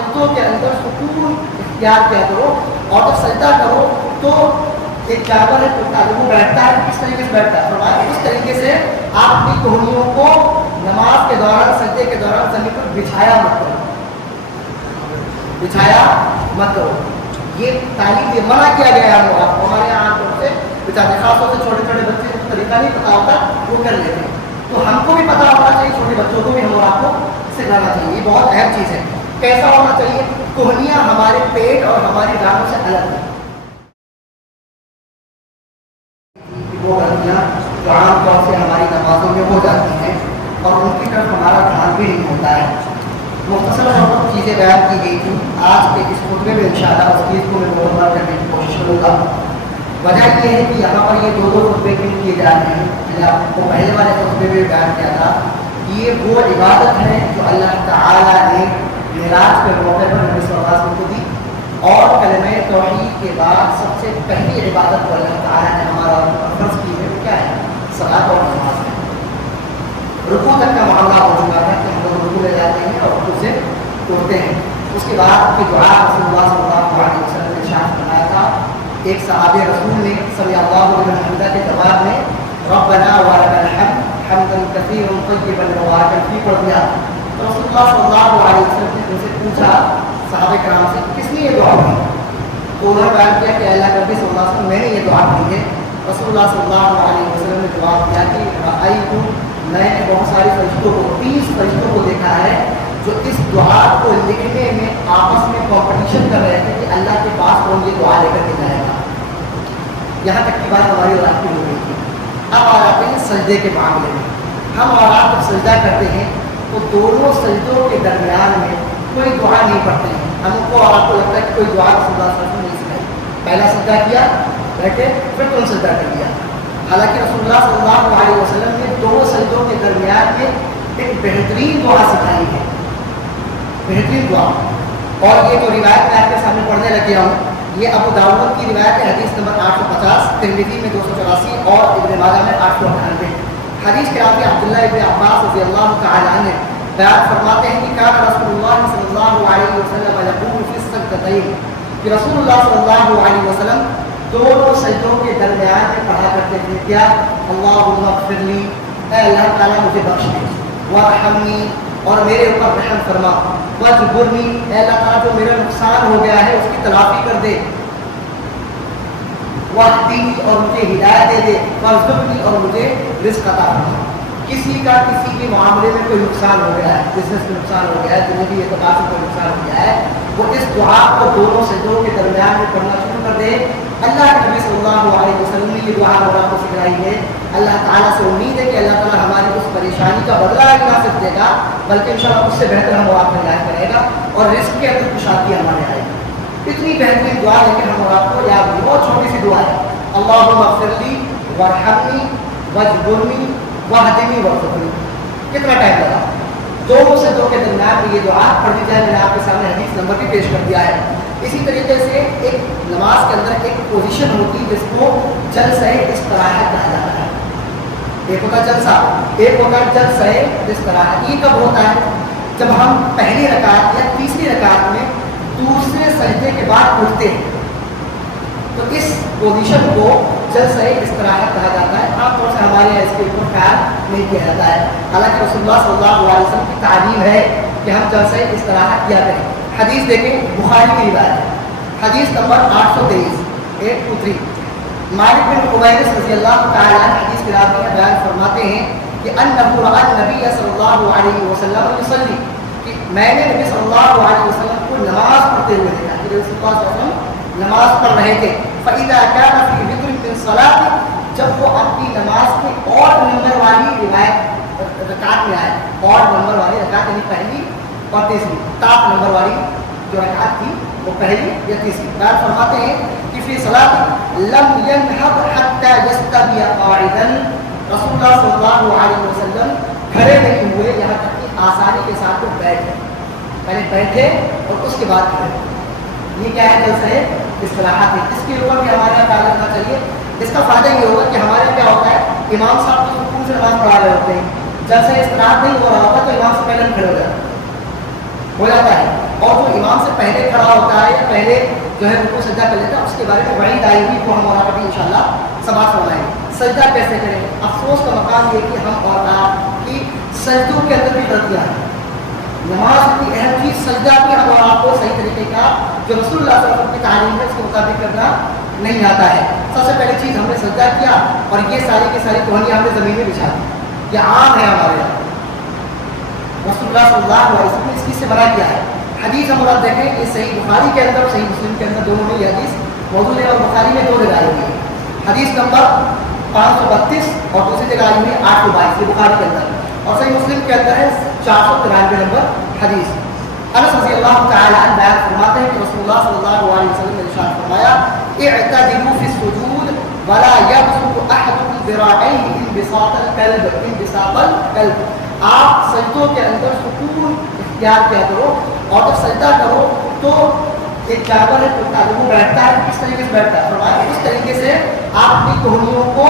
سجدوں کے اندر سکون اختیار کیا کرو، اور جب سجدہ کرو تو ایک جانور ہے کتا وہ بیٹھتا ہے، کس طریقے سے بیٹھتا ہے فرمایا اس طریقے سے آپ اپنی کوہنیوں کو نماز کے دوران سجدے کے دوران زمین پر بچھایا مت کرو، بچھایا مت کرو. یہ تعلیم یہ منع کیا گیا ہے آپ کو. ہمارے یہاں طور سے بچاتے خاص طور سے چھوٹے چھوٹے بچے کو طریقہ نہیں پتا ہوتا وہ کر لیتے ہیں، تو ہم کو بھی پتا ہونا چاہیے، چھوٹے بچوں کو بھی ہم آپ کو سکھانا چاہیے. یہ بہت اہم چیز ہے. کیسا ہونا چاہیے؟ کوہنیاں ہمارے پیٹ اور ہماری رانوں سے الگ ہیں. وہ غلطیاں جو عام طور سے ہماری نمازوں میں ہو جاتی ہیں اور ان کی طرف ہمارا دھیان بھی نہیں ہوتا ہے. مختصر بہت چیزیں بیان کی گئی تھیں. آج کے اس خطبے میں انشاءاللہ اس چیز کو میں مکمل کرنے کی کوشش کروں گا. وجہ یہ ہے کہ یہاں پر یہ دو خطبے کیوں کیے جا رہے ہیں. میں نے آپ کو پہلے والے خطبے میں بیان کیا تھا کہ یہ وہ عبادت ہے جو اللہ تعالیٰ نے معراج کے موقع پر نبی صلی اللہ علیہ وسلم کو دی، اور کلمہ توحید کے بعد سب سے پہلی عبادت کو اللہ تعالیٰ نے ہمارا فرض کی ہے وہ کیا ہے؟ صلاۃ اور نماز ہے. رکوع تک کا معاملہ ہو چکا تھا کہ ہم لوگ رکوع لے جاتے ہیں اور رکوع سے اٹھتے ہیں. اس کے بعد کی دعا رسول اللہ صلی اللہ علیہ وسلم نے ارشاد فرمایا تھا. ایک صحابی رسول نے سمی اللہ لمن حمدہ کے جواب میں ربنا ولک الحمد حمدا کثیرا طیبا مبارکا فیہ پڑھ دیا. تو رسول اللہ صلی اللہ علیہ وسلم نے ان سے پوچھا صحابہ کرام سے کس نے یہ دعا کی؟ تو انہوں نے بیان کیا کہ اللہ نبی صلی اللہ علیہ وسلم میں نے یہ دعا کی ہے. رسول اللہ صلی اللہ علیہ وسلم نے جواب دیا کہ رأیت، میں نے بہت سارے فرشتوں کو 30 فرشتوں کو دیکھا ہے جو اس دعا کو لکھنے میں آپس میں کمپٹیشن کر رہے تھے کہ اللہ کے پاس کون یہ دعا لے کر کے جائے گا. یہاں تک کی بات ہماری اور آپ کی ہو گئی تھی. اب آ جاتے ہیں سجدے کے معاملے میں. ہم اور آپ جب سجدہ کرتے ہیں تو دونوں سجدوں کے درمیان میں کوئی دعا نہیں پڑھتے ہیں. ہم کو اور آپ کو لگتا ہے کہ کوئی دعا رسول اللہ صلی اللہ علیہ وسلم نہیں سکھائی. پہلا سجدہ کیا بیٹھے پھر تم سجدہ کر دیا. حالانکہ رسول اللہ صلی اللہ علیہ وسلم نے دو سجدوں کے درمیان میں ایک بہترین دعا سکھائی ہے، بہترین دعا. اور یہ جو روایت میں آپ کے سامنے پڑھنے لگیا ہوں یہ ابو داؤد کی روایت ہے، حدیث نمبر 850، ترمذی میں 284 اور ابن ماجہ میں 898. حدیث کے راوی عبداللہ ابن عباس رضی اللہ تعالی عنہ بیان فرماتے ہیں کہ کان رسول اللہ صلی اللہ علیہ وسلم یقول فی السجدتین، کہ رسول اللہ صلی اللہ علیہ وسلم دونوں سجدوں کے درمیان میں پڑھا کرتے تھے کیا؟ اللہم اغفر لی، اے اللہ تعالیٰ مجھے بخش دے، وارحمنی، اور میرے اوپر رحم فرما، واجبرنی، اے اللہ تعالیٰ جو میرا نقصان ہو گیا ہے اس کی تلافی کر دے، واہدنی، اور مجھے ہدایت دے دے، وارزقنی، اور مجھے رزق عطا فرما. کسی کا کسی کے معاملے میں کوئی نقصان ہو گیا ہے، بزنس میں نقصان ہو گیا ہے، زندگی اعتبار سے کوئی نقصان ہو گیا ہے، وہ اس دعا کو دونوں سجدوں کے درمیان میں پڑھنا شروع کر دے. اللہ کے نبی صلی اللہ علیہ وسلم نے یہ دعا ہمارا کو سکھائی ہے. اللہ تعالیٰ سے امید ہے کہ اللہ تعالیٰ ہماری اس پریشانی کا بدلہ نہ صرف دے گا بلکہ انشاءاللہ اس سے بہتر ہم آپ میں لایا کرے گا اور رزق کے اندر کشادگی ہمارے آئے گی. اتنی بہترین دعا ہے کہ ہم اور آپ کو یاد نہیں. بہت چھوٹی سی دعا ہے، اللہم اغفر لی وارحمنی واجبرنی واہدنی وارزقنی. کتنا ٹائم لگا؟ دونوں سے دو کے درمیان میں یہ دعا پڑھ دی جائے. میں نے آپ کے سامنے حدیث نمبر بھی پیش کر دیا ہے. اسی طریقے سے ایک نماز کے اندر ایک پوزیشن ہوتی ہے جس کو جلسہ استراحت کہا جاتا ہے. ایک ہوتا ہے جلسہ، ایک ہوتا ہے جلسہ استراحت. یہ کب ہوتا ہے؟ جب ہم پہلی رکعت یا تیسری رکعت میں دوسرے سجدے کے بعد اٹھتے ہیں تو اس پوزیشن کو جلسہ استراحت کہا جاتا ہے. عام طور سے ہمارے یہاں اس کے اوپر خیال نہیں کیا جاتا ہے، حالانکہ رسول اللہ صلی اللہ علیہ وسلم کی تعلیم ہے کہ ہم جلسہ استراحت کیا کریں. حدیث دیکھیں، بخاری کی روایت ہے، حدیث نمبر 823 823. مالک بن حویرث رضی اللہ تعالی عنہ حدیث کے راوی بیان فرماتے ہیں کہ انہ رأى النبی صلی اللہ علیہ وسلم یصلی، کہ میں نے نبی صلی اللہ علیہ وسلم کو نماز پڑھتے ہوئے دیکھا. کہ رسول اللہ صلی اللہ علیہ وسلم نماز پڑھ رہے تھے. فإذا كان في وتر من صلاة، جب وہ اپنی نماز کی اور نمبر والی روایت رکعت میں آئے، اور نمبر والی رکعت یعنی پہلی اور تیسری، ٹاپ نمبر والی جو رکعت تھی وہ پہلی یا تیسری. بیان فرماتے ہیں کہ فی صلاۃ لم ينهض حتى يستوي قاعدا، رسول اللہ صلی اللہ علیہ وسلم کھڑے نہیں ہوئے یہاں تک کہ آسانی کے ساتھ وہ بیٹھے. پہلے بیٹھے اور اس کے بعد کھڑے. یہ کیا ہے؟ جلسہ استراحت ہے. اس کے اوپر بھی ہمارے یہاں خیال رکھنا چاہیے. اس کا فائدہ یہ ہوگا کہ ہمارے یہاں کیا ہوتا ہے، امام صاحب تو رکوع سے نماز پڑھا رہے ہوتے ہیں، جلسہ استراحت نہیں ہو رہا ہوتا تو امام سے پہلے کھڑے ہو جاتا ہے. اور جو امام سے پہلے کھڑا ہوتا ہے یا پہلے جو ہے رکوع سجدہ کر لیتا ہے اس کے بارے میں وعید آئی ہوئی کو ہم اور آپ ابھی انشاءاللہ سماعت فرمائیں گے. سجدہ کیسے کریں؟ افسوس کا مقام یہ کہ ہم اور آپ کی سجدوں کے اندر بھی غلطیاں ہیں. نماز کی اہم چیز سجدہ بھی ہم اور آپ کو صحیح طریقے کا جو رسول اللہ صلی اللہ علیہ وسلم کی تعلیم ہے اس کے مطابق کرنا نہیں آتا ہے. سب سے پہلی چیز ہم نے سجدہ کیا اور یہ ساری کی ساری کوہنیاں ہم نے زمین میں بچھا دی. یہ عام ہے ہمارے یہاں. رسول اللہ صلی اللہ علیہ وسلم نے اس چیز سے منع کیا ہے. حدیث ہم اور دیکھیں یہ صحیح بخاری کے اندر صحیح مسلم کے اندر دونوں میں یہ حدیث موجود ہے اور بخاری میں 2 جگہ آئی ہوئی ہے. حدیث نمبر 532 اور دوسری جگہ آئی ہوئی ہے 822 یہ بخاری کے اندر اور صحیح مسلم کے اندر ہے 493 نمبر حدیث. انس رضی اللہ تعالی عنہ بیان فرماتے ہیں کہ رسول اللہ صلی اللہ علیہ وسلم نے ارشاد فرمایا اعتدلوا فی السجود ولا يبسط احدكم ذراعيه انبساط الكلب. آپ سجدوں کے اندر سکون اختیار کیا کرو اور جب سجدہ کرو تو ایک جانور ہے وہ بیٹھتا ہے کس طریقے سے بیٹھتا ہے فرمایا اس طریقے سے آپ اپنی کوہنیوں کو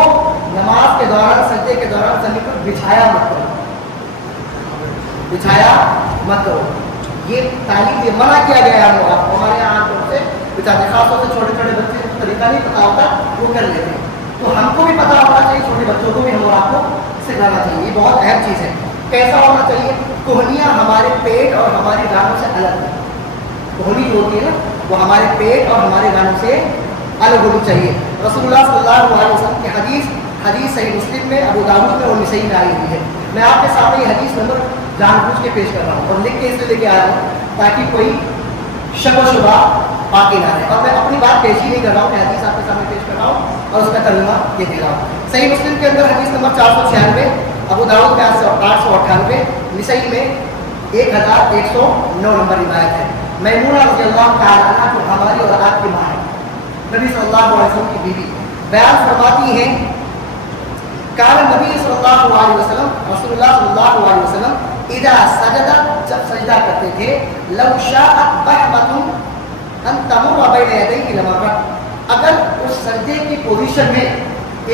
نماز کے دوران سجدے کے دوران زمین پر بچھایا مت کرو. بچھایا مت کرو. یہ تعلیم یہ منع کیا گیا ہے. ہمارے یہاں عام طور سے بچاتے خاص طور سے چھوٹے چھوٹے بچے کو طریقہ نہیں پتا ہوتا وہ کر لیتے ہیں. تو ہم کو بھی پتا ہونا چاہیے چھوٹے بچوں کو بھی ہم آپ کو سکھانا چاہیے. یہ بہت اہم چیز ہے. کیسا ہونا چاہیے؟ کوہنیاں ہمارے پیٹ اور ہمارے گانوں سے الگ ہیں. کوہنی جو ہوتی ہے نا وہ ہمارے پیٹ اور ہمارے گانوں سے الگ ہونی چاہیے. رسول اللہ صلی اللہ علیہ وسلم کی حدیث صحیح مسلم میں ابو داؤد میں اور نسائی میں آئی ہوئی ہے. میں آپ کے سامنے یہ حدیث نمبر جان بوجھ کے پیش کر رہا ہوں اور لکھ کے اس لیے لے کے آیا ہوں تاکہ کوئی شک و شبہ باقی نہ رہے. اور میں اپنی بات پیش ہی نہیں کر رہا ہوں, میں حدیث آپ کے سامنے پیش کر رہا ہوں اور اس کا ترجمہ یہ دے رہا ہوں. صحیح مسلم کے اندر حدیث نمبر 496, ابو داؤد میں 898, نسائی میں 1109 نمبر روایت ہے. میمونہ رضی اللہ تعالی عنہ جو ہماری اور آپ کی ماں ہے, نبی صلی اللہ علیہ وسلم کی بیوی, بیان فرماتی ہیں کان نبی صلی اللہ علیہ وسلم رسول اللہ صلی اللہ علیہ وسلم اذا سجد جب سجدہ کرتے تھے لو شاءت بحمۃ ان تمر بین یدیہ لمرت, اگر اس سجدے کی پوزیشن میں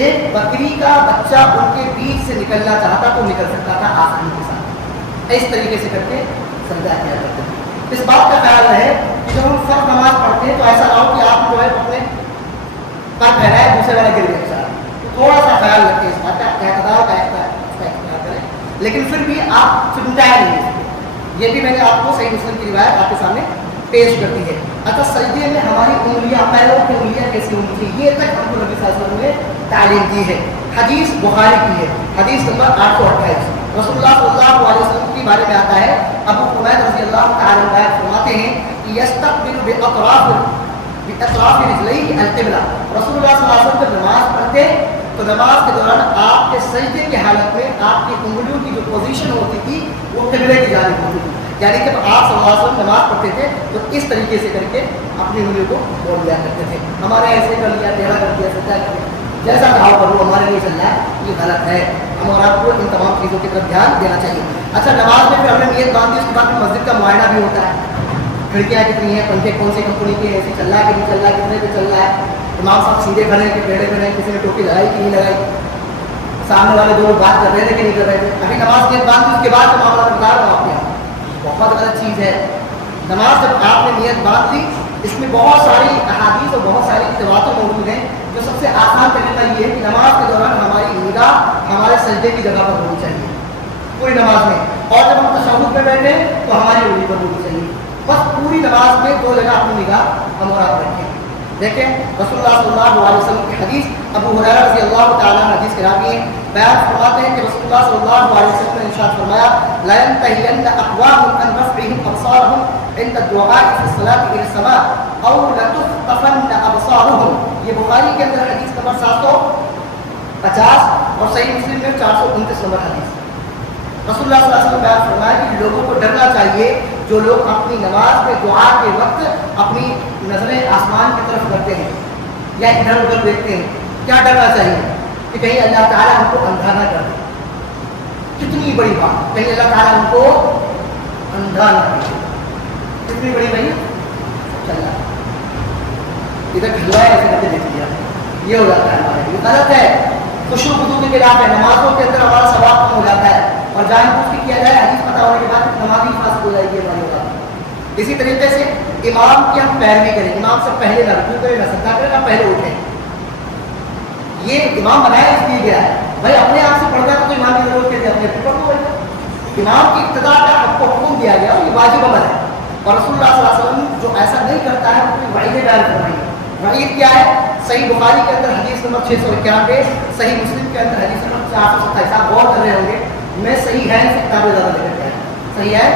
ایک بکری کا بچہ ان کے بیچ سے نکلنا چاہتا تو نکل سکتا تھا آسانی کے ساتھ. اس طریقے سے کر کے سجدہ کیا کرتے تھے. اس بات کا خیال رہے کہ جب ہم فرض نماز پڑھتے ہیں تو ایسا نہ ہو کہ آپ جو ہے اپنے پر پھیلائے دوسرے والے گر گئے ساتھ. تھوڑا سا خیال رکھیں اس بات کا, اعتدال کا اختیار کریں, لیکن پھر بھی آپ چمٹائے نہیں. یہ بھی میں نے آپ کو صحیح مسلم کی روایت آپ کے سامنے پیش کر دی ہے. اچھا سجدے میں ہماری انگلیاں, پیروں کی انگلیاں کیسی ہونی چاہیے, یہ تک ہم کو نبی صلی اللہ علیہ وسلم نے تعلیم دی ہے. حدیث بخاری کی ہے, حدیث نمبر 828. رسول اللہ صلی اللہ علیہ وسلم کے بارے میں آتا ہے, ابو حمید رضی اللہ تعالی عنہ فرماتے ہیں کہ یستقبل باطراف رجلیہ القبلہ. رسول اللہ صلی اللہ علیہ وسلم جب نماز پڑھتے تو نماز کے دوران آپ کے سجدے کی حالت میں آپ کی انگلیوں کی جو پوزیشن ہوتی تھی وہ قبلے کی جانب ہوتی تھی. یعنی کہ آپ صلی اللہ علیہ وسلم نماز پڑھتے تھے تو اس طریقے سے کر کے اپنی انگلیوں کو موڑ لیا کرتے تھے. ہمارے ایسے کر لیا, ٹیڑھا کر دیا, سجدہ کر دیا, جیسا کہا کرو ہمارے لیے چل رہا ہے, یہ غلط ہے. ہم اور آپ کو ان تمام چیزوں کی طرف دھیان دینا چاہیے. اچھا نماز میں پھر ہم نے نیت باندھی, اس کے بعد مسجد کا معائنہ بھی ہوتا ہے. کھڑکیاں کتنی ہیں, پنکھے کون سی کمپنی کے ہیں, ایسے چل رہا ہے کہ نہیں چل رہا ہے, کتنے پہ چل رہا ہے, امام صاحب سیدھے کھڑے ہیں کہ ٹیڑھے کھڑے ہیں, کسی نے ٹوپی لگائی کہ نہیں لگائی, سامنے والے دو بات کر رہے تھے کہ نہیں کر رہے تھے. ابھی نماز نیت باندھی اس کے بعد کا معاملہ بتا رہا ہوں آپ کے, بہت غلط چیز ہے. نماز جب آپ نے نیت باندھ لی, اس میں بہت ساری احادیث اور بہت ساری اتباعات موجود ہیں. جو سب سے آسان طریقہ یہ ہے کہ نماز کے دوران ہماری نگاہ ہمارے سجدے کی جگہ پر ہونی چاہیے پوری نماز میں, اور جب ہم تشہد میں بیٹھے تو ہماری انگلی پر ہونی چاہیے. بس پوری نماز میں 2 جگہ اپنی نگاہ ہم اور آپ رکھیں. دیکھیں رسول اللہ صلی اللہ علیہ وسلم کی حدیث, ابو ہریرہ رضی اللہ تعالیٰ عنہ حدیث کے راوی ہیں, بیان فرماتے ہیں کہ رسول اللہ صلی اللہ علیہ وسلم نے ارشاد فرمایا لا ينتهين اقوام عن رفعهم ابصارهم عند الدعاء في الصلاة الى السماء او لتخطفن ابصارهم. یہ بخاری کے اندر حدیث نمبر 750 اور صحیح مسلم میں 429 نمبر حدیث. رسول اللہ صلی اللہ علیہ وسلم بیان فرمایا کہ لوگوں کو ڈرنا چاہیے جو لوگ اپنی نماز میں دعا کے وقت اپنی نظریں آسمان کی طرف کرتے ہیں یا ادھر ادھر دیکھتے ہیں. کیا ڈرنا چاہیے کہ کہیں اللہ تعالیٰ ہم کو اندھا نہ کر دے. کتنی بڑی بات, کہیں اللہ تعالیٰ ہم کو اندھا نہ کر دے. کتنی بڑی بھائی چل رہا ادھر کھلوا ہے ایسے کرتے دیکھ لیا, یہ ہو جاتا ہے ہمارے لیے غلط ہے. خوشو خدو کے خلاف ہے. نمازوں کے اندر ہمارا ثواب کم ہو جاتا ہے اور جان بوجھ کے کیا جائے, حدیث پتہ ہونے کے بعد نمازی فاسد ہو جائے گی ہماری بات. اسی طریقے سے امام کی ہم پیروی کریں، امام سے پہلے نہ رکوع کریں، نہ سجدہ کریں، نہ پہلے اٹھیں. یہ امام بنایا اس لیے گیا ہے. بھائی اپنے آپ سے پڑھتا ہے تو امام کی ضرورت ہے، اپنے پڑھ لو. امام کی ابتدا کا آپ کو حکم دیا گیا اور یہ واجب عمل ہے. اور رسول اللہ صلی اللہ علیہ وسلم جو ایسا نہیں کرتا ہے وہ وعیدیں بیان فرمائی. وعید کیا ہے؟ صحیح بخاری کے اندر حدیث نمبر 691، صحیح مسلم کے اندر حدیث نمبر 427. آپ غور کر رہے ہوں گے میں صحیح ہے سے کتابیں زیادہ لے کر کے آیا. صحیح ہے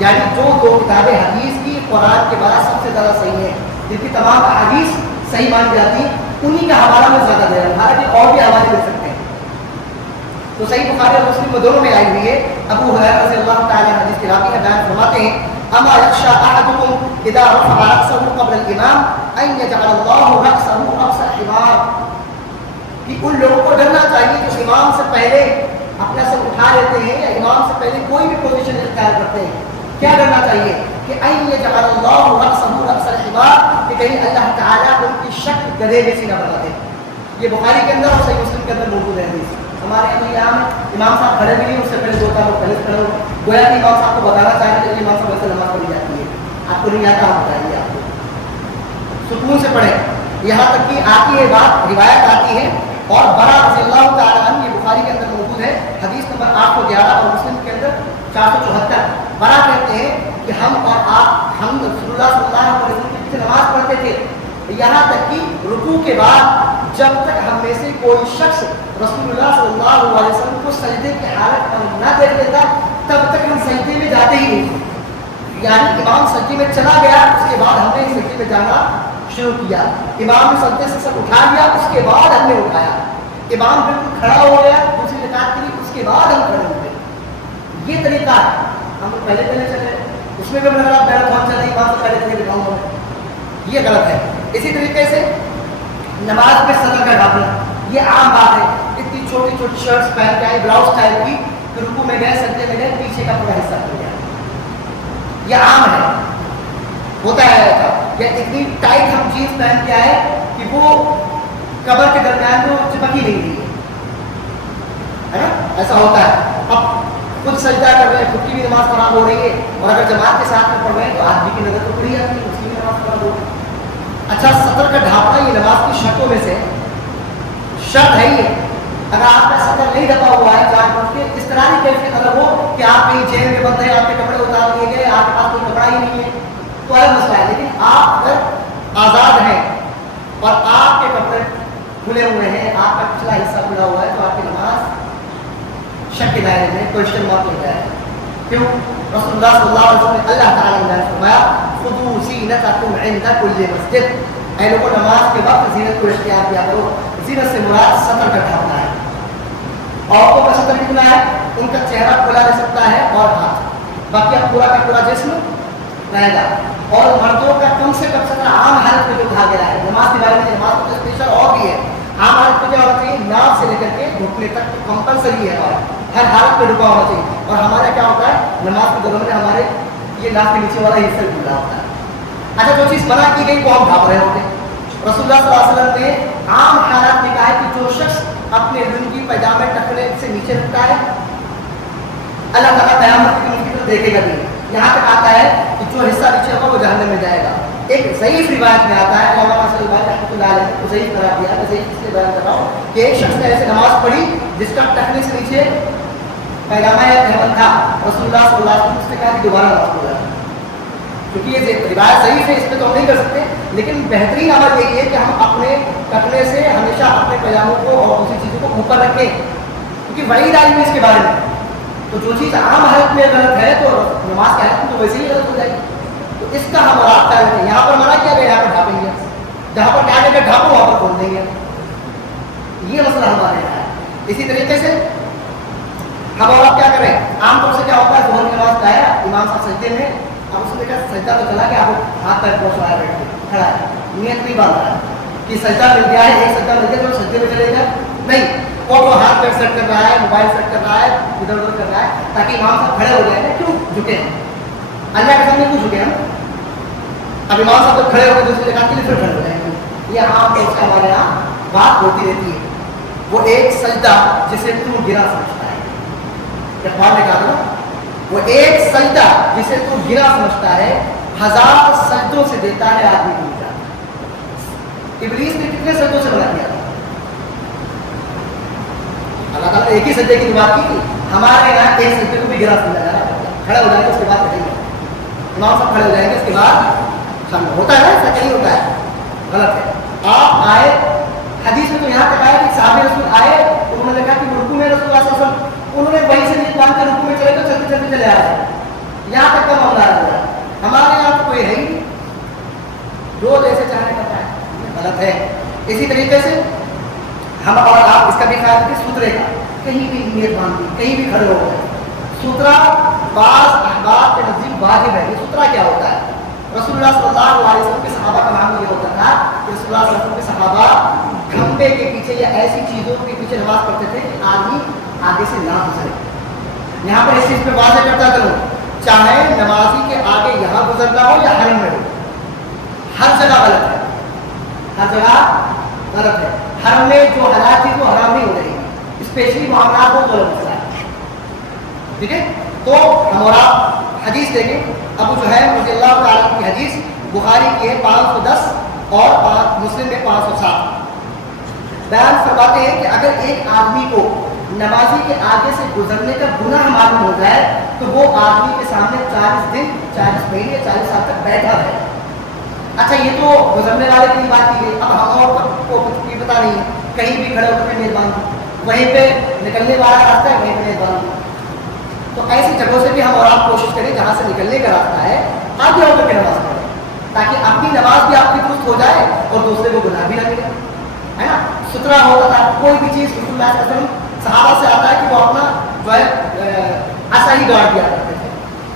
یعنی جو دو کتابیں حدیث کی قرآن کے بعد سب سے زیادہ صحیح ہیں، جن کی تمام حدیث صحیح مانی جاتی ہیں، انہی کا حوالہ میں زیادہ دے رہا ہوں. حالانکہ اور بھی حوالے مل سکتے ہیں. تو صحیح بخاری اور مسلم میں دونوں میں آئی ہوئی ہے. ابو ہریرہ رضی اللہ تعالیٰ عنہ حدیث کے راوی ہیں، بیان فرماتے ہیں اما یخشى احدكم اذا رفع رأسه قبل الامام ان يجعل الله رأسه رأس الحمار. کہ ان لوگوں کو ڈرنا چاہیے جو امام سے پہلے اپنا سر اٹھا لیتے ہیں یا امام سے پہلے کوئی بھی پوزیشن اختیار کرتے ہیں. کیا ڈرنا چاہیے کہ ان يجعل الله رأسه رأس الحمار، کہ کہیں اللہ تعالیٰ ان کی شکل گدھے جیسی نہ بنا دے. یہ بخاری کے اندر اور صحیح مسلم کے اندر موجود ہے حدیث. ہمارے یہاں امام صاحب کھڑے بھی نہیں، اس سے پہلے دو کام پہلے کھڑے ہو گویا کہ امام صاحب کو بتانا چاہ رہے تھے امام صاحب ویسے نماز پڑھی جاتی ہے، آپ کو نہیں آتا ہم بتائیے آپ کو. سکون سے پڑھیں. یہاں تک کہ آتی ہے بات، روایت آتی ہے اور برا رضی اللہ تعالیٰ عنہ، یہ بخاری کے اندر موجود ہے حدیث نمبر 811 اور مسلم کے اندر 474. برا کہتے ہیں کہ ہم اور آپ ہم رسول اللہ صلی اللہ علیہ وسلم کے پیچھے نماز پڑھتے تھے، یہاں تک کہ رکوع کے بعد جب تک ہم میں سے کوئی شخص رسول اللہ صلی اللہ علیہ وسلم کو سجدے کی حالت میں نہ دیکھ لیتا تب تک ہم سجدے میں جاتے ہی نہیں. یعنی امام سجدے میں چلا گیا اس کے بعد ہم نے سجدے میں جانا شروع کیا. امام نے سجدے سے سب اٹھا لیا اس کے بعد ہم نے اٹھایا. امام بالکل کھڑا ہو گیا دوسری رکعت کے لیے، اس کے بعد ہم کھڑے ہوئے. یہ طریقہ ہے. ہم پہلے چلے اس میں بھی ہمیں لگا پہلے کون چلے امام سے پہلے چلے دکھاؤں گا، یہ غلط ہے. اسی طریقے سے نماز میں صدر کا ڈھانپنا یہ عام بات ہے. اتنی چھوٹی چھوٹی شرٹس پہن کے آئے بلاؤز ٹائپ کی، رکوع میں گئے سجدے میں گئے پیچھے کا پورا حصہ کھل گیا، یہ عام ہے، ہوتا ہے ایسا. یا اتنی ٹائٹ ہم جینس پہن کے آئے کہ وہ کمر کے درمیان میں چپک ہی نہیں رہی ہے نا، ایسا ہوتا ہے. اب خود سجدہ کر رہے ہیں، خود کی بھی نماز خراب ہو رہی ہے اور اگر جماعت کے ساتھ میں پڑھ رہے ہیں تو آدمی کی نظر تو پڑی جاتی ہے، اس کی بھی نماز خراب ہو رہی ہے. اچھا سطر کا ڈھانپنا یہ نماز کی شرطوں میں سے شرط ہے ہی ہے. اگر آپ کا سطر نہیں ڈھپا ہوا ہے جان بوجھ کے اس طرح کی کیفیت اگر ہو کہ آپ کہیں جیل میں بند ہیں، آپ کے کپڑے اتار دیے گئے، آپ کے پاس کوئی کپڑا ہی نہیں ہے تو الگ مسئلہ ہے. لیکن آپ اگر آزاد ہیں اور آپ کے کپڑے کھلے ہوئے ہیں، آپ کا پچھلا حصہ کھلا ہوا ہے تو آپ کی نماز شک کے دائرے میں کوشچن مارک ہو جائے. کیوں؟ رسول اللہ صلی اللہ علیہ وسلم اللہ تعالیٰ نے فرمایا خذوا زینتکم عند کل مسجد، اے لوگوں نماز کے وقت زینت کو اختیار کیا کرو. زینت سے مراد سطر کا ڈھانپنا ہے. عورتوں کا سطر کتنا ہے؟ ان کا چہرہ کھلا رہ سکتا ہے اور ہاتھ، باقی اب پورا کا پورا جسم رہے گا. اور مردوں کا کم سے کم سطر عام حالت میں جو کہا گیا ہے نماز کے بارے میں، نماز کو اسپیشل اور بھی ہے. عام حالت میں کیا ہونا چاہیے؟ ناف سے لے کر کے گھٹنے تک کمپلسری ہے اور ہر حالت میں رکا ہونا چاہیے. اور ہمارا کیا ہوتا ہے نماز کے دوران میں ہمارے یہ ناف کے نیچے والا حصہ کھلا ہوتا ہے. اچھا جو چیز منع کی گئی وہ ہم ڈھانپ رہے ہوتے ہیں. رسول اللہ صلی اللہ علیہ وسلم نے عام حالات میں کہا ہے کہ جو شخص اپنے لنگی پائجامے ٹکنے سے نیچے رکھتا ہے اللہ تعالیٰ قیامت کے دن کی طرف دیکھے گا نہیں. یہاں تک آتا ہے کہ جو حصہ نیچے ہوگا وہ جہنم میں جائے گا. ایک ضعیف روایت میں آتا ہے مولانا صلی اللہ علیہ وسلم کو ضعیف قرار دیا. میں ضعیف اس لیے بیان کر رہا ہوں کہ ایک شخص نے ایسے نماز پڑھی جس کا ٹکنے سے نیچے پیغامہ یا تہمت تھا. رسول اللہ صلی اللہ علیہ وسلم اس نے کہا کہ دوبارہ نماز پڑھا، کیونکہ یہ روایت ضعیف ہے، اس پہ تو ہم نہیں کر سکتے. لیکن بہترین عمل یہی ہے کہ ہم اپنے ٹکنے سے ہمیشہ اپنے پیجاموں کو اور دوسری چیزوں کو اوپر رکھیں، کیونکہ وعید آئی ہوئی اس کے بارے میں. تو جو چیز عام حالت میں غلط ہے تو نماز کی حالت میں تو ویسے ہی غلط ہو جائے گی. تو اس کا ہم رابطہ کریں. یہاں پر منع کیا گیا یہاں پر ڈھانپیں گے، جہاں پر کیا کہ ڈھانپو وہاں پر کھول دیں گے. یہ مسئلہ ہمارے یہاں ہے. اسی طریقے سے ہم اور آپ کیا کریں؟ عام طور سے کیا ہوتا ہے ظہر کی نماز کا ہے امام صاحب سجدے میں، اب اس نے کہا سجدہ تو چلا گیا، آپ ہاتھ پیر پہنچ رہا ہے بیٹھ کے کھڑا ہے، نیت نہیں باندھ رہا ہے کہ سجدہ مل گیا ہے، ایک سجدہ مل گیا تو سجدے میں چلے گا نہیں. اور وہ ہاتھ پیر سیٹ کر رہا ہے، موبائل سیٹ کر رہا ہے، ادھر ادھر کر رہا ہے تاکہ امام صاحب کھڑے ہو جائیں. کیوں جھکے ہیں؟ اللہ کے سامنے کیوں جھکے ہم؟ اب امام صاحب تو کھڑے ہو گئے دوسری جگہ کے لیے پھر کھڑے ہو جائیں گے. یہ عام طور سے ہمارے یہاں بات ہوتی رہتی ہے. وہ ایک سجدہ جسے تو گرا سمجھتا ہے، اخبار میں کہا تھا وہ ایک سجدہ جسے تو گرا سمجھتا ہے 1000 سجدوں سے دیتا ہے آدمی کو نجات۔ ابلیس نے کتنے سجدوں سے منع کیا تھا؟ اللہ تعالیٰ نے ایک ہی سجدے کی بات کی تھی، ہمارے یہاں ایک سجدے کو بھی گرا سمجھا جا رہا ہے، کھڑے ہو جائیں گے اس کے بعد کہیں گے، امام صاحب کھڑے ہو جائیں گے اس کے بعد ہم ہوتا ہے ایسا نہیں ہوتا ہے، غلط ہے۔ آپ آئے حدیث میں تو یہاں تک آئے کہ صحابہ رسول آئے، انہوں نے کہا کہ رکوع میں رسول اللہ صلی اللہ علیہ وسلم، انہوں نے وہیں سے نیت باندھ کر رکوع میں چلے تو چلتے چلتے چلے آئے، یہاں تک کا معاملہ ہے۔ ہمارے یہاں تو کوئی ہے ہی روز ایسے چاہنے کرتا ہے، غلط ہے۔ اسی طریقے سے ہم اور آپ اس کا بھی خیال رکھیں، سترے کا کہیں بھی نیت باندھی، کہیں بھی کھڑے ہو گئے، سترا بعض احباب کے نزدیک واجب ہے۔ یہ سترا کیا ہوتا ہے؟ رسول اللہ صلی اللہ علیہ وسلم کے صحابہ کا نام یہ ہوتا تھا کہ رسول اللہ صلی اللہ علیہ وسلم کے صحابہ کھمبے کے پیچھے یا ایسی چیزوں کے پیچھے نماز پڑھتے تھے کہ آدمی آگے سے نہ گزرے۔ یہاں پر اس چیز پہ واضح کرتا کروں، چاہے نمازی کے آگے یہاں گزرنا ہو یا حرم میں ہو، ہر جگہ غلط ہے، ہر جگہ غلط ہے۔ حرم میں جو حالات تھی وہ حرام نہیں ہو رہی، اسپیشلی معاملات ہو تو غلط مسئلہ ہے، ٹھیک ہے۔ تو ہم اور آپ حدیث دیکھیں، ابو جہیل رضی اللہ تعالیٰ کی حدیث، بخاری کی ہے 510 اور مسلم میں 507، بیان فرماتے ہیں کہ اگر ایک آدمی کو نمازی کے آگے سے گزرنے کا گناہ معلوم ہو جائے تو وہ آدمی کے سامنے 40 دن 40 مہینے 40 سال تک بیٹھا رہے۔ اچھا یہ تو گزرنے والے کی بات کی گئی، اب ہم اور کو بھی پتا نہیں ہے، کہیں بھی کھڑے ہو کر نیت باندھو، وہیں پہ نکلنے والا راستہ ہے وہیں پہ نیت باندھو، تو ایسی جگہوں سے بھی ہم اور آپ کوشش کریں جہاں سے نکلنے کا راستہ ہے آگے ہو کر کے نماز پڑھیں، تاکہ اپنی نماز بھی آپ کی درست ہو جائے اور دوسرے کو گناہ بھی نہ ملے، ہے نا۔ سترا ہوتا تھا، کوئی بھی چیز رسول اللہ صلی اللہ علیہ وسلم صحابہ سے آتا ہے کہ وہ اپنا جو ہے ایسا ہی گاڑ دیا کرتے تھے،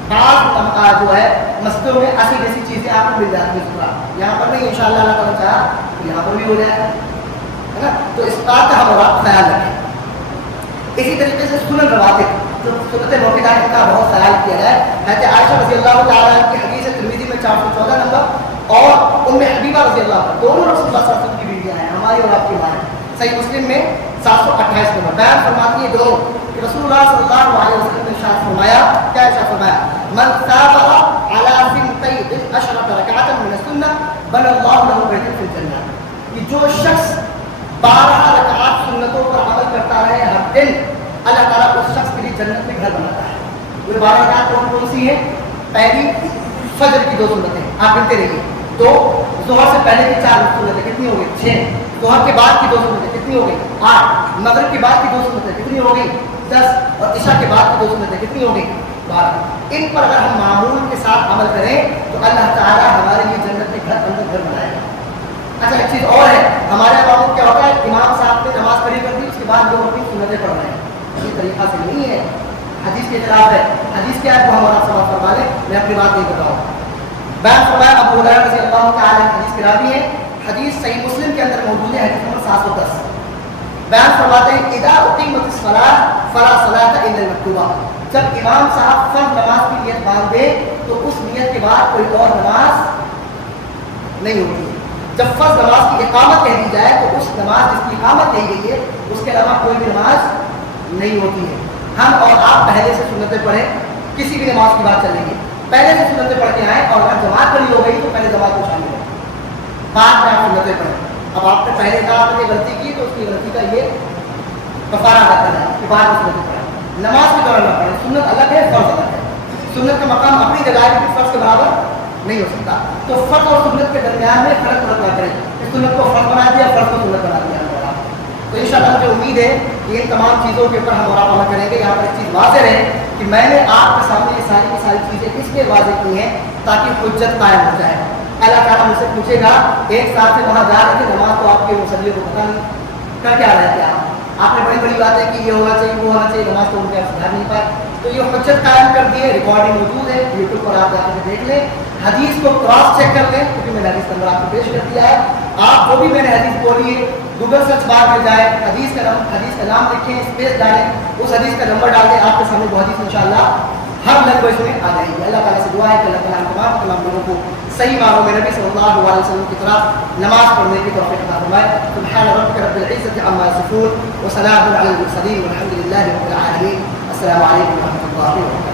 بعض جو ہے مسجدوں میں ایسی جیسی چیزیں آپ کو مل جاتی ہیں، سترا یہاں پر نہیں، انشاءاللہ اللہ تعالیٰ چاہا تو یہاں پر بھی ہو جائے، ہے نا۔ تو اس بات کا ہم اور آپ خیال رکھیں۔ اسی طریقے سے سنن رواتب، جو سنت موقع کا بہت خیال کیا جائے، حضرت عائشہ رضی اللہ تعالیٰ کی حدیث ترمذی میں 414 نمبر اور ام حبیبہ رضی اللہ عنہ، دونوں رسول اللہ صلی اللہ علیہ وسلم کی بیویاں ہیں، ہماری اور آپ کی ماں ہیں، صحیح مسلم میں 728 نمبر، بیان فرماتی ہے دونوں کہ رسول اللہ صلی اللہ علیہ وسلم نے ارشاد فرمایا، کیا ارشاد فرمایا؟ من ثابر علی ثنتي عشرة ركعة من السنة بنى الله له بيتا في الجنة، کہ جو شخص 12 رکعات سنتوں پر عمل کرتا رہے ہر دن، اللہ تعالیٰ اس شخص کے لیے جنت میں گھر بناتا ہے۔ وہ 12 رکعات کون کون سی ہیں؟ پہلی فجر کی 2 سنتیں، آپ گنتے رہیے، 2 ظہر سے پہلے کی 4 سنتیں کتنی ہو گئی؟ 6 ظہر کے بعد کی 2 سنتیں کتنی ہو گئی؟ 8 مغرب کے بعد کی 2 سنتیں کتنی ہو گئی؟ 10 اور عشاء کے بعد کی 2 سنتیں کتنی ہو گئی؟ 12۔ ان پر اگر ہم معمول کے ساتھ عمل کریں تو اللہ تعالیٰ ہمارے لیے جنت میں گھر بنائے گا۔ اچھا ایک چیز اور ہے، ہمارے معمول کیا ہوتا ہے، امام صاحب نے نماز پڑھی کر دی، اس کے بعد لوگ اپنی سنتیں پڑھ رہے ہیں، یہ طریقہ سے نہیں ہے، حدیث کے خلاف ہے۔ حدیث کیا ہے وہ ہم آپ سماعت فرما لیں، میں اپنی بات نہیں بتاؤں۔ بیان فرمایا ابو ہریرہ رضی اللہ تعالیٰ عنہ، حدیث کی راوی ہے، حدیث صحیح مسلم کے اندر موجود ہے، حدیث نمبر 710، بیان فرماتے ہیں اذا اقیمت الصلاۃ فلا صلاۃ الا المکتوبہ، جب امام صاحب فرض نماز کی نیت باندھ دے تو اس نیت کے بعد کوئی اور نماز نہیں ہوتی ہے۔ جب فرض نماز کی اقامت کہہ دی جائے تو اس نماز جس کی اقامت کہی گئی ہے اس کے علاوہ کوئی بھی نماز نہیں ہوتی ہے۔ ہم اور آپ پہلے سے سنتیں پڑھیں، کسی بھی نماز کی بات چل رہی ہے، پہلے سے سنتیں پڑھ کے آئیں، اور اگر جماعت کھڑی ہو گئی تو پہلے جماعت کو شامل کریں، بعد میں آپ سنتیں پڑھیں۔ اب آپ نے پہلے کہا کہ غلطی کی تو اس کی غلطی کا یہ کفارہ ادا کرنا ہے کہ بعد میں سنتیں پڑھیں، نماز کے دوران نہ پڑھیں، سنت الگ ہے، فرض الگ ہے، سنت کا مقام اپنی جگہ ہے کہ فرض کے برابر نہیں ہو سکتا، تو فرض اور سنت کے درمیان میں فرق نہ کریں، سنت کو فرض بنا دیا، فرض کو سنت بنا دیا۔ تو انشاءاللہ مجھے امید ہے کہ ان تمام چیزوں کے اوپر ہم اور آپ عمل کریں گے۔ یہاں پر ایک چیز واضح رہے کہ میں نے آپ کے سامنے یہ ساری کی ساری چیزیں اس لیے واضح کی ہیں تاکہ حجت قائم ہو جائے۔ اللہ تعالیٰ مجھ سے پوچھے گا، ایک سال سے وہاں جا رہے تھے، نماز تو آپ کے مسئلے کو پتہ نہیں، کر کیا رہے تھے آپ نے بڑی بڑی باتیں کی، یہ ہونا چاہیے وہ ہونا چاہیے، نماز تو ان کے آپ سدھار نہیں پائے، تو یہ حجت قائم کر دی ہے، ریکارڈنگ موجود ہے، یوٹیوب پر آپ جا کے دیکھ لیں، حدیث کو کراس چیک کر لیں، کیونکہ میں نے حدیث نمبر آپ کو پیش کر دیا ہے، آپ جو بھی میں نے حدیث بولی ہے گوگل سرچ بار میں جائیں، حدیث کا نام لکھیں، اسپیس ڈالیں، اس حدیث کا نمبر ڈال دیں، آپ کے سامنے وہ حدیث انشاءاللہ ہر لینگویج میں آ جائے گی۔ اللہ تعالیٰ سے دعا ہے کہ اللہ تعالیٰ ہم تمام لوگوں کو صحیح معنوں میں نبی صلی اللہ علیہ وسلم کی طرح نماز پڑھنے کی توفیق عطا فرمائے۔ سبحان ربک رب العزة عما یصفون وسلام علی المرسلین والحمد للہ رب العالمین۔ السلام علیکم و رحمۃ اللہ وبرکاتہ۔